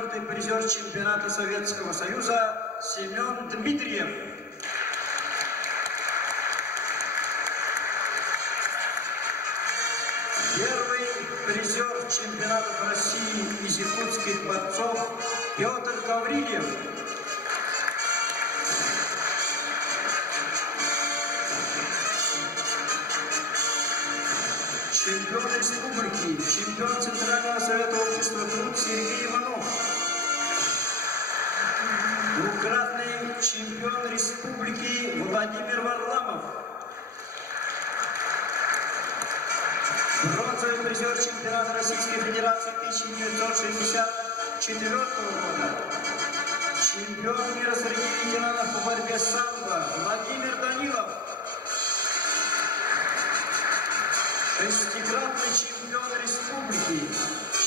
4-й призер чемпионата Советского Союза Семен Дмитриев. Первый призер чемпионатов России из якутских борцов Петр Гаврилев. Чемпион республики, чемпион Центрального совета общества труд Сергей Иванов. Двукратный чемпион республики Владимир Варламов. Бронзовый призер чемпионата Российской Федерации 1964 года. Чемпион мира среди ветеранов по борьбе самбо Владимир Данилов. Шестикратный чемпион республики,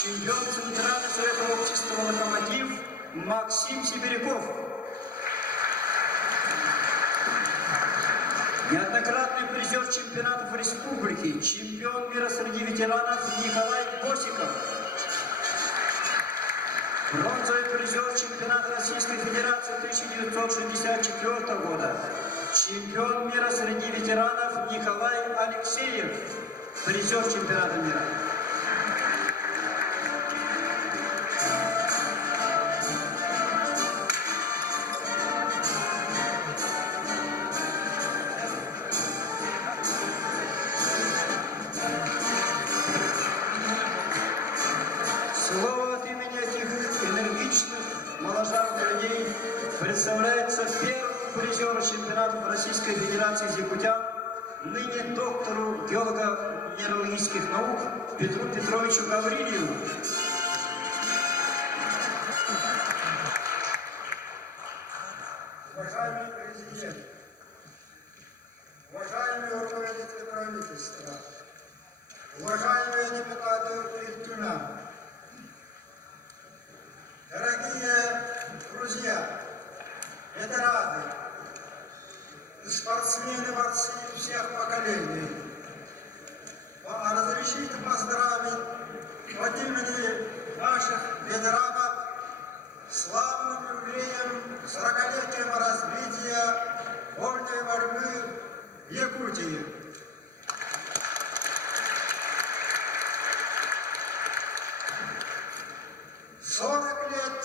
чемпион Центрального совета общества «Локомотив» Максим Сибиряков. Неоднократный призер чемпионатов республики, чемпион мира среди ветеранов Николай Косиков. Бронзовый призер чемпионата Российской Федерации 1964 года, чемпион мира среди ветеранов Николай Алексеев. Призер чемпионата мира. Слово от имени этих энергичных, моложавых людей представляется первому призеру чемпионатов Российской Федерации из якутян, ныне доктору геолого-минералогических наук Петру Петровичу Гаврилеву. Уважаемый президент, уважаемые руководители правительства, уважаемые депутаты Иртюна, дорогие друзья, ветераны, спортсмены, борцы всех поколений, разрешите поздравить от имени наших ветеранов славным юбилеем 40-летием развития вольной борьбы в Якутии. «40 лет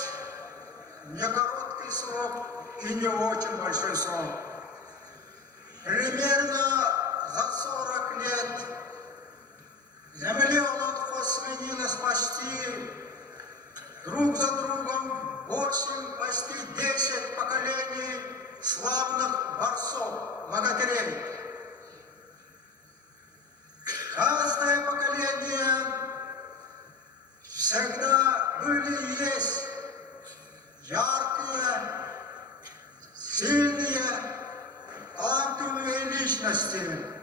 – не короткий срок и не очень большой срок. Примерно за 40 лет земледелие сменилось почти друг за другом 8, почти 10 поколений славных борцов, богатырей. Каждое поколение всегда были и есть яркие, сильные, талантливые личности.